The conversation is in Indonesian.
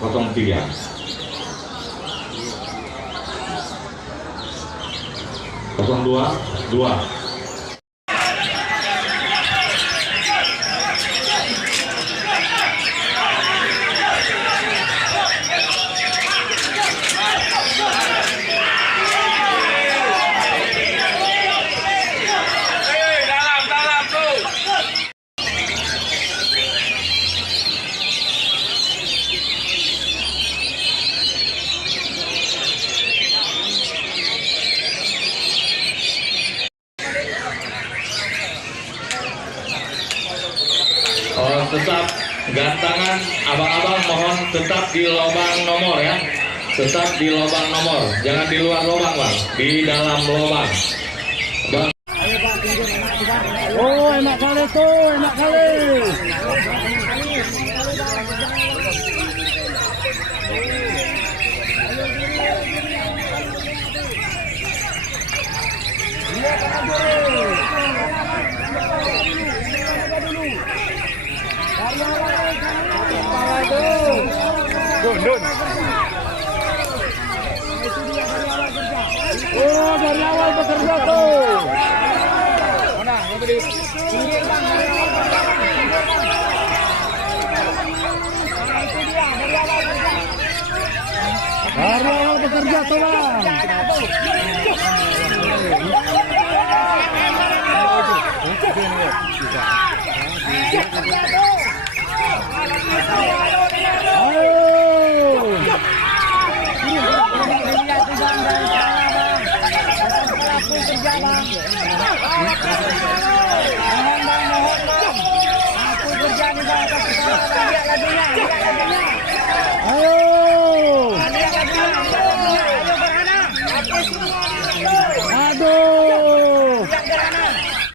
03. Kosong dua, dua. Tetap gantangan abang-abang mohon tetap di lubang nomor ya, tetap di lubang nomor, jangan di luar lubang bang, di dalam lubang bang. Oh enak kali tuh, enak kali. Dun. Oh, dari awal bekerja tuh. Mana? Yang beri pinggir bang, dari awal bekerja. Nah, itu dia, dari awal bekerja tuh bang. Mohon bang, aku kerja di bawah, lihat lagunya.